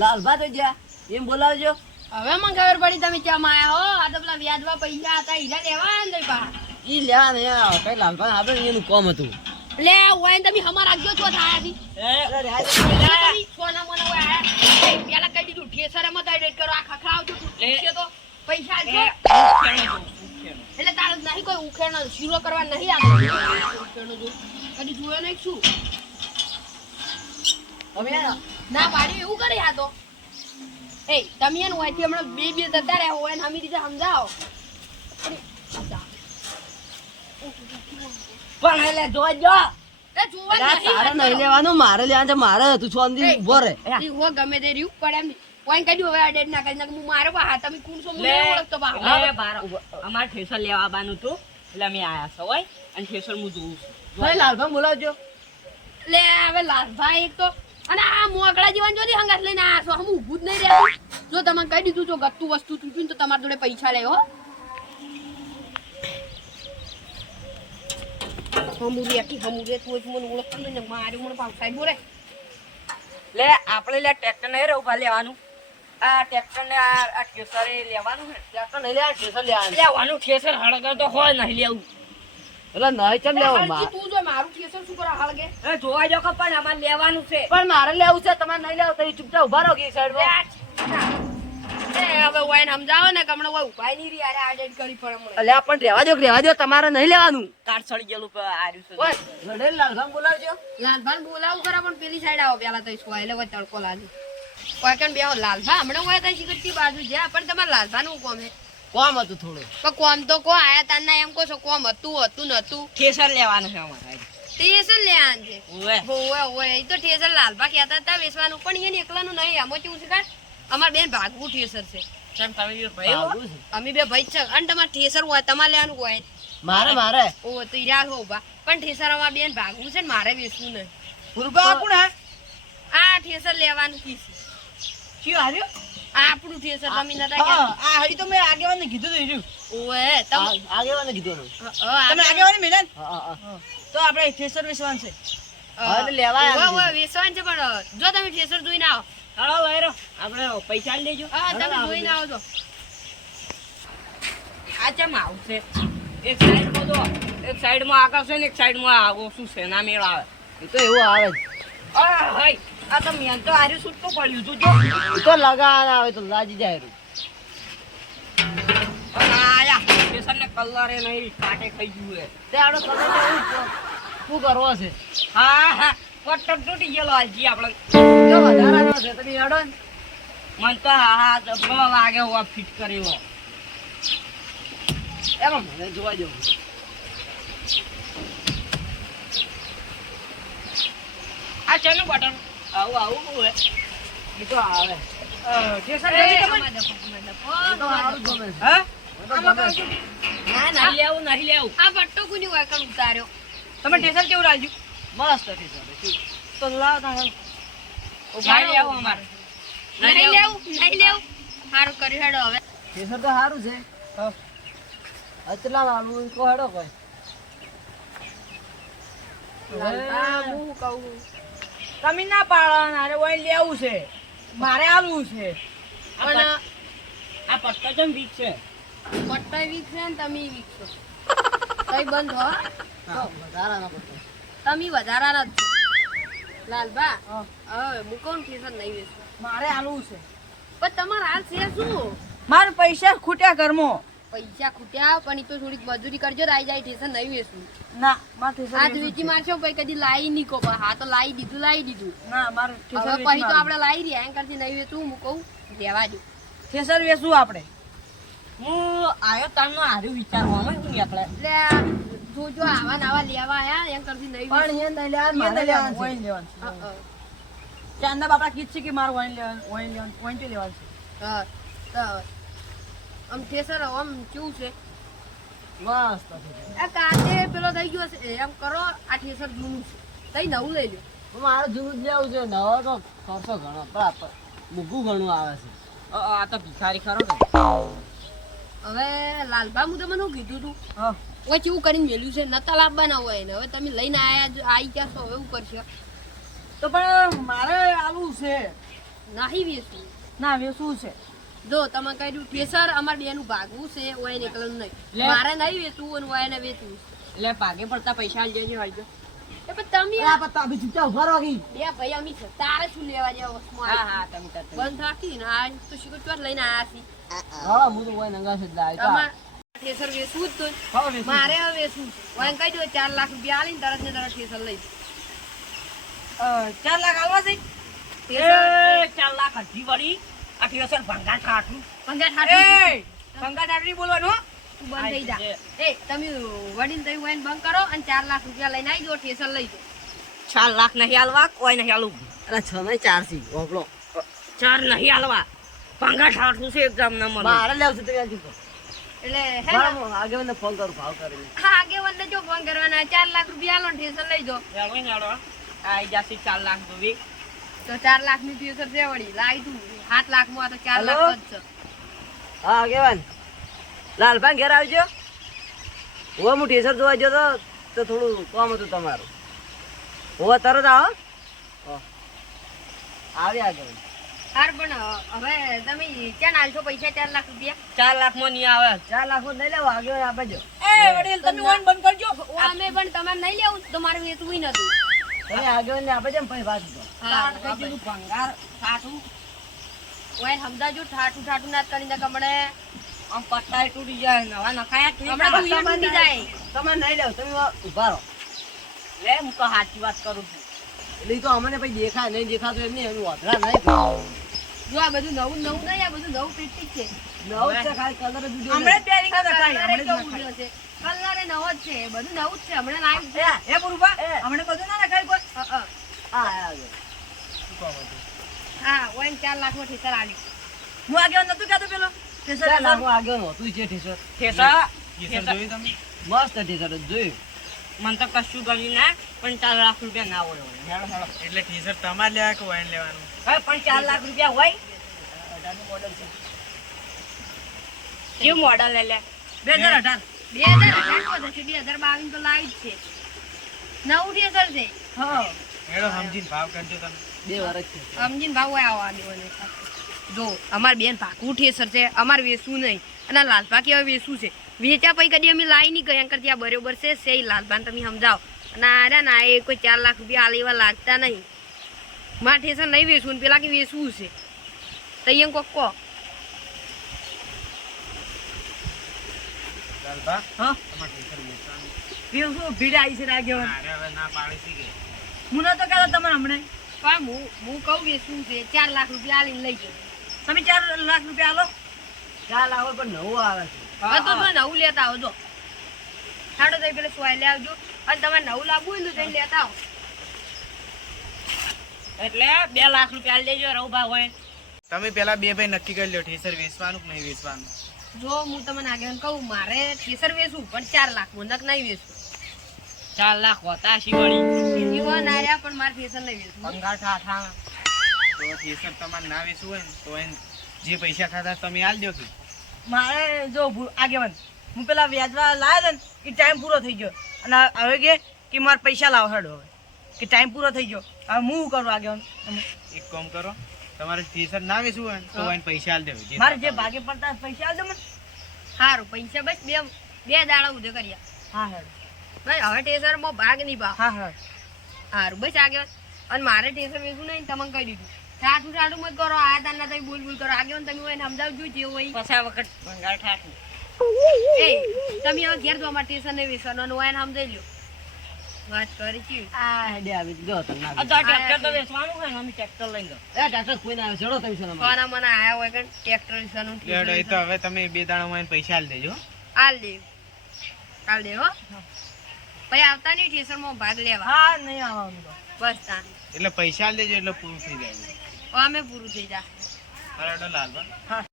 લાલભા તો જ્યાં એમ બોલાવજો. હવે મને ખબર પડી તમે ચમ આયા હો. આ તો પેલા વ્યાજમાં પૈસા હતા હીરા લેવા ને પા ઈ લેવા ને કઈ લાલભા આપણે એનું કામ હતું. લે ઓય તમે હમા રાખજો છો થાયા થી તમે સોના મોના ઓય આયા પેલા કઈ દીધું ઠેસર એમાં ડાયરેક્ટ કરો આ ખખડાવજો છે તો પૈસા આલજો એટલે તારે નહીં કોઈ ઉખેણો શીરો કરવા નહીં આવતો ઉખેણો જો કદી જોયો નહીં શું તમે ના પાડી એવું કરે આ તો એ તમે એને ઓયથી હમણાં બે જતા રહ્યા હોય ને હમી રીતે સમજાવો પણ એટલે જોજો એ જોવા તારે નહીં લેવાનું મારે લેવાનું છે. મારે તું છોંદી ઉભો રે ઈ હો ગમે તે રહ્યું પણ એમ કોઈ કદી હવે આ ડેડ ના કરી નાખ હું મારો બા તમે કોણ છો મને ઓળખતો બા લે બાર અમાર ઠેસર લેવા આવવાનું હતું એટલે અમે આયા છો હોય અને ઠેસર હું જોઉં છું. ભાઈ લાલભા બોલાવજો. લે હવે લાલભાઈ એક તો અને આ મોકળા જીવન જોદી હંગાત લઈને આયા છો હમ ઊભું જ નહીં રહેતું જો તમે કહી દીધું જો ગત્તુ વસ્તુ તૂટ્યું ને તો તમારા જોડે પૈસા લે હો હમુરી આખી હમુરે તું મને ઓળખતો ને મારું મને પાવ સાહેબ બોલે લે આપણે લે ટ્રેક્ટર નહીં રહું ભા લેવાનું આ ટ્રેક્ટર ને આ ઠેસરે લેવાનું છે ટ્રેક્ટર નહીં લેવાનું ઠેસર લેવાનું. લેવાનું ઠેસર હળગર તો હોય નહીં લેવું એટલે નહીં ચમ લેવું હળકી તું જો મારું ઠેસર શું કરો હળગે એ જોવા જો કે પણ અમારે લેવાનું છે પણ મારે લેવું છે તમારે નહીં લેવું તો ઈ ચૂપચાપ ઉભા રહો કે સાઈડ એ હવે વાઈન સમજાવો ને કે હમણાં ઉપાય નહીં રહી અરે આ ડેડ કરી પડે મને અલ્યા પણ રહેવા દો તમારે નહીં લેવાનું. કાર સળી ગયેલું આર્યું છે ઓય લડેલ લાલભા બોલાવજો. લાલભાન બોલાવું ખરા પણ પેલી સાઈડ આવો પેલા તો સ્કો એટલે કોઈ તડકો લાગે કોઈ કણ બેહો લાલભા હમણાં હોય તો શીખતી બાજુ જ્યાં પણ તમારે લાલભાનું કોમ હે કોમ હતું થોડું. પણ કોમ તો કો આયા તારના એમ કહો છો કોમ હતું નતું ઠેસર લેવાનું છે અમારે ટેશન લે આન છે ઓવે ઓય એ તો ટેશન લાલભા કહેતા હતા વેચવાનું પણ એને એકલાનું નહીં આમાં કેવું છે કા અમાર બેન ભાગવું ઠેસર છે કેમ તમે બે ભાઈ હો? આવું છે. અમે બે ભાઈ છે અને તમારે ઠેસર હોય તમારે લેવાનું હોય મારે ઓ તો ઈરા હો બા પણ ઠેસર અમાર બેન ભાગવું છે ને મારે વેચવું નહીં પુરબા કોણ હે આ ઠેસર લેવાનું કીધું ક્યું હાર્યો આ આપણું ઠેસર તમે નતા હા કહેતા આ હરી તો મેં આગેવાને કીધું તો હીરું. ઓય તમે આગેવાને કીધું એનું. તમે આગેવાને મેલાન હા તો આપણે ઠેસર વેચવાનું છે. હા, એટલે લેવા આવ્યા ઓય વેચવાનું છે પણ જો તમે ઠેસર જોઈને આવો હાલો લઈ આપણે પૈસા લઈ લેજો હા તમે જોઈને આવો તો આ ચમ આવશે એક સાઈડમાં જો એક સાઈડમાં આગળ છે ને એક સાઈડમાં આવો શું છે ના મેળ આવે એ તો એવું આવે જ. આ ભાઈ આ તો મેન તો આર્યું છૂટું પડ્યું તું જો એ તો લગાવવાના આવે તો લાજી જાય એરું. અને આયા ઠેસર ને કલર એ નહીં કાટે ખાઈ ગયું હે તે આડો તમે શું કરવો છે હા હા પટ્ટો તૂટી ગયેલો હાલજી આપણે જો વધારાનો છે તમે આડો ને. મન તો હા હા જબરો લાગે હોવા ફિટ કરેલો એમાં મને જોવા જેવું. આ ચેનું બટન આવું હે એ તો આવે. ઠેસર એ, લેવી આમાં ડફો, આમાં ડફો. એ તો સારું જ ગમે છે. હા એ તો ગમે છે. ના નહીં લેવું નહીં લેવું આ પટ્ટો કોની હોય કણ ઉતાર્યો તમે ઠેસર કેવું રાખ્યું મસ્ત ઠેસર છે. તો લાવ તારે. ભાઈ લેવું અમારે નહીં લેવું સારું કર્યું હેડો હવે ઠેસર તો સારું છે. અચલા લાડુ કો હેડો કોઈ. લાલભા, હું કહું તમે ના પાડો અરે ઓય લેવું છે મારે આવું છે પણ આ પટ્ટો જેમ વીક છે પટ્ટા વીકશે ને તમે વીકશો કઈ બંધ હો હા, વધારાનો પડતો. તમે વધારાના જ છો લાલભા હવે હું કોણ ઠેસર નહીં વેચું મારે આવું છે પણ તમારે હાલ છે શું મારે પૈસા ખૂટ્યા ઘરમાં પૈસા ખૂટ્યા પણ ઈ તો થોડીક મજૂરી કરજો તો આઈ જાય ઠેસર નહીં વેચું ના મારે આજ વેચી મારશો પછી કદી લાઈ નહીં કો હા તો લાઈ દીધું ના મારે હવે પછી તો આપણે લાઈ રહ્યા એમ કરતી નહીં વેચું હું કહું રહેવા દઉં થેસર વેચું આપણે હું આયો તારનો હારું વિચારવામાં હું એકલા એટલે જોજો આવા નવા લેવા આયા એમ કરતી નહીં પણ વેચું. એ નહીં લેવાનું, મારે લેવાનું છે. ચાંદા બાપા કીધ છે કે મારું વાઈન લેવાનું લેવાનું તો આમ ઠેસર આમ કેવું છે મસ્ત ઠેસર. આ કાતે પેલો થઈ ગયો છે એમ કરો આ ઠેસર જૂનું છે તઈ નવું લઈ લો મારે જૂનું જ લેવું છે. નવો તો ખર્ચો ઘણો બરાબર મૂઘું ઘણું આવે છે. આ તો ભિખારી ખરો ને હવે લાલભા હું તમને શું કીધું તું હા ઓય કેવું કરીને મેલ્યું છે નતા લાવવાના હોય ને હવે તમે લઈને આયા આવી ગયા છો હવે એવું કરશો તો પણ મારે આવું છે નહીં વેચવું. ના હવે શું છે જો તમે કહ્યું ઠેસર અમાર બેનું ભાગવું છે ઓય એકલું નહીં. લે. મારે નહીં વેચવું અને ઓયને વેચવું છે. એટલે ભાગે પડતા પૈસા આલજે છે હાલજો. એ પણ તમે આ પત્તા અભી ચૂપચાપ ઉભા રહો કી. બે ભાઈ અમે છે તારે શું લેવા જેવા વસ્તુ હા હા તમે તાર બંધ રાખી ને આ તો શીખો ચોર લઈને આયા છી. હા હું તો કોઈ નંગા છે લાય તમારે ઠેસર વેચવું જ તો હવે મારે હવે વેચવું છે ઓય કહી દો 4 લાખ રૂપિયા આલીને તરત ને તરત ઠેસર લઈ 4 લાખ આલવા છે ઠેસર 4 લાખ હજી વળી આ ઠેસર ભંગાર ઠાઠું પંજા ઠાઠું એ ભંગાર ઠાઠું બોલવાનું તું બંધ થઈ જા. એ તમે વડીને તઈ ઓયને બંધ કરો અને 4 લાખ રૂપિયા લઈને આવી જો ઠેસર લઈ જો. 4 લાખ નહીં આલવા કોઈ નહીં આલું અરે 6 ને 4 સી ઓપલો 4 નહીં આલવા ભંગાર ઠાઠું છે એક્ઝામ ના મળે મારે લેવ છે તમે આલજો એટલે હે મારા ને હું આગેવાનને ફોન કરું ભાવ કરીને હા આગેવાનને જો ફોન કરવાના 4 લાખ રૂપિયા આલો ને ઠેસર લઈ જો. આઈ જાસી 4 લાખ દોવી તો 4 લાખ ની ઠેસર છે વળી લાવી તું 7 લાખ માં તો 4 હલો? લાખ જ છે. હા આગેવાન લાલભાઈ ઘેર આવજો હું હું ટીશર્ટ જોવા ગયો તો થોડું કામ હતું તમારું હું તરત આવો આવી આગળ હાર પણ હવે તમે ક્યાં નાલશો પૈસા 4 લાખ રૂપિયા 4 લાખ માં નહીં આવે 4 લાખ નહીં લેવો આગળ આપજો એ વડીલ તમે ઓન બંધ કરજો અમે પણ તમારે નહીં લેવું તો મારે વેચવું નતું. તમે આગળ ને આપે છે પછી પાછું તો હા કઈ કીધું ભંગાર ઠાઠું ઓય સમજાજો ઠાઠું ઠાઠું ના કરીને કમડે આમ પટ્ટા તૂટી જાય નવા નખાયા જ નહીં. હમણાં તું ઈ તૂટી જાય. તમે નહીં લેવો તમે ઉભા રહો લે હું તો સાચી વાત કરું છું એટલે ઈ તો અમને પછી દેખાય નહીં દેખાતું એમ નહીં એનું વધરા નહીં જો આ બધું નવું નવું નહીં આ બધું નવું પીટી જ છે. નવું જ છે ખાલી કલર જ ઉડ્યો હમણાં જ પહેરી ગયા હતા, કલરે હમણાં જ કેવું નખાય. ઉડ્યો છે. કલરે નવો જ છે બધું નવું જ છે હમણાં લાવ્યું છે. એ બુરુબા હમણાં બધું ના નખાય કોઈ હા આગળ હા ઓય 4 લાખ માં ઠેસર આલ્યું. હું આગળ નતું કહેતો પેલો ચાલ લાગુ આગળ હતું છે ટીશર્ટ ઠેસા મસ્ત ટીશર્ટ જોયું મને તો કશું ગમ્યું ના પણ 4 લાખ રૂપિયા ના હોય એટલે ટી-શર્ટ તમારે લેવા કે વાઈન લેવાનું હવે પણ 4 લાખ રૂપિયા હોય મોડલ છે કેવું મોડલ લે 2018 2018 માં થશે 2022 તો લાવી જ છે નવું ઠેસર છે. હા હેડો સમજીને ભાવ કરજો તમે 2 વર્ષ છે સમજીને ભાવ આવવા દેવાનો જો અમાર બેન પાકું ઠેસર છે અમાર વેસવું નહીં અને આ લાલપા કેવા વેસવું છે વેચ્યા પછી કદી અમે લાવી નહીં ગયા કરતી આ બરોબર છે સે લાલપાને તમે સમજાવો અને આર્યા ના એ કોઈ 4 લાખ રૂપિયા આલે એવા લાગતા નહીં મારે ઠેસર નહીં વેચવું ને પેલા કે વેચવું છે તૈયં કોક કહો લાલભા હા તમારે ટી-શર્ટ વેચવાનું પેલું શું ભીડ આવી છે રાગ્યો અરે હવે ના પાડી છે કે હું નતો કહેતો તમને હમણાં પણ હું કહું વેચવું છે 4 લાખ રૂપિયા આલીને લઈ જાઓ. તમે 4 લાખ રૂપિયા આલો 4 લાખ પણ નવું આવે છે હા તો જો નવું લેતા આવજો સાડો તો પેલા સોય લે આવજો અને તમારે નવું લાવવું હોય ને તો જઈને લેતા આવો. એટલે 2 લાખ રૂપિયા આલી દેજો રવભા હોય તમે પેલા બે ભાઈ નક્કી કરી લ્યો ટી-શર્ટ વેચવાનું કે નહીં વેચવાનું જો હું તમને આગળ કહું મારે ઠેસર વેચવું પણ 4 લાખ મુંડક નહીં વેચવું 4 લાખ હોતા શિવાળી એવા ના રહ્યા પણ મારે ઠેસર નહીં વેચવું ભંગાર ઠાઠા તો ટી-શર્ટ તમારે ના વેચવું હોય ને તો એને જે પૈસા ખાતા તમે આલ દો કે મારે જો આગેવાન હું પેલા વ્યાજવા લાવ્યા ને એ ટાઈમ પૂરો થઈ ગયો અને હવે કે મારે પૈસા લાવો હેડો હવે કે ટાઈમ પૂરો થઈ ગયો હવે હું શું કરું આગેવાન એક કામ કરો તમારે ટી-શર્ટ ના વેચવું હોય ને તો એને પૈસા આલ દેજો મારે જે ભાગે પડતા પૈસા આપજો મને સારું પૈસા બસ બે દાડા ઉધે કર્યા હા હેડો ભાઈ હવે ઠેસરમાં ભાગ નહીં ભાવ હા હા સારું બસ આગળ અને મારે ઠેસર વેચવું નહીં તમને કહી દીધું ઠાઠું ઠાઠું મત કરો આ તારના તમે બોલ બોલ કરો આગળ તમે હોય ને સમજાવજો જે હોય પાછા વખત ભંગાર ઠાઠું એ તમે હવે ઘેર દો અમારે ઠેસર નહીં વેચવાનું અને હોય ને સમજાઈ લો વાત કરી છે આ હેડે આવી ગયો તો ના આ તો ટ્રેક્ટર તો વેચવાનું હોય ને અમે ટ્રેક્ટર લઈ ગયો એ ટાટા કોઈ ના આવે ચડો તમે છો કોના મને આયા હોય કે ટ્રેક્ટર વિશાનું હેડો એ તો હવે તમે બે દાડામાં એને પૈસા આલ દેજો હાલ દે હો પછી આવતા નહીં ઠેસરમાં ભાગ લેવા હા નહીં આવવાનું તો બસ તાન એટલે પૈસા આલ દેજો એટલે પૂરું થઈ જાય અમે પૂરું થઈ જા હેડો લાલભા હા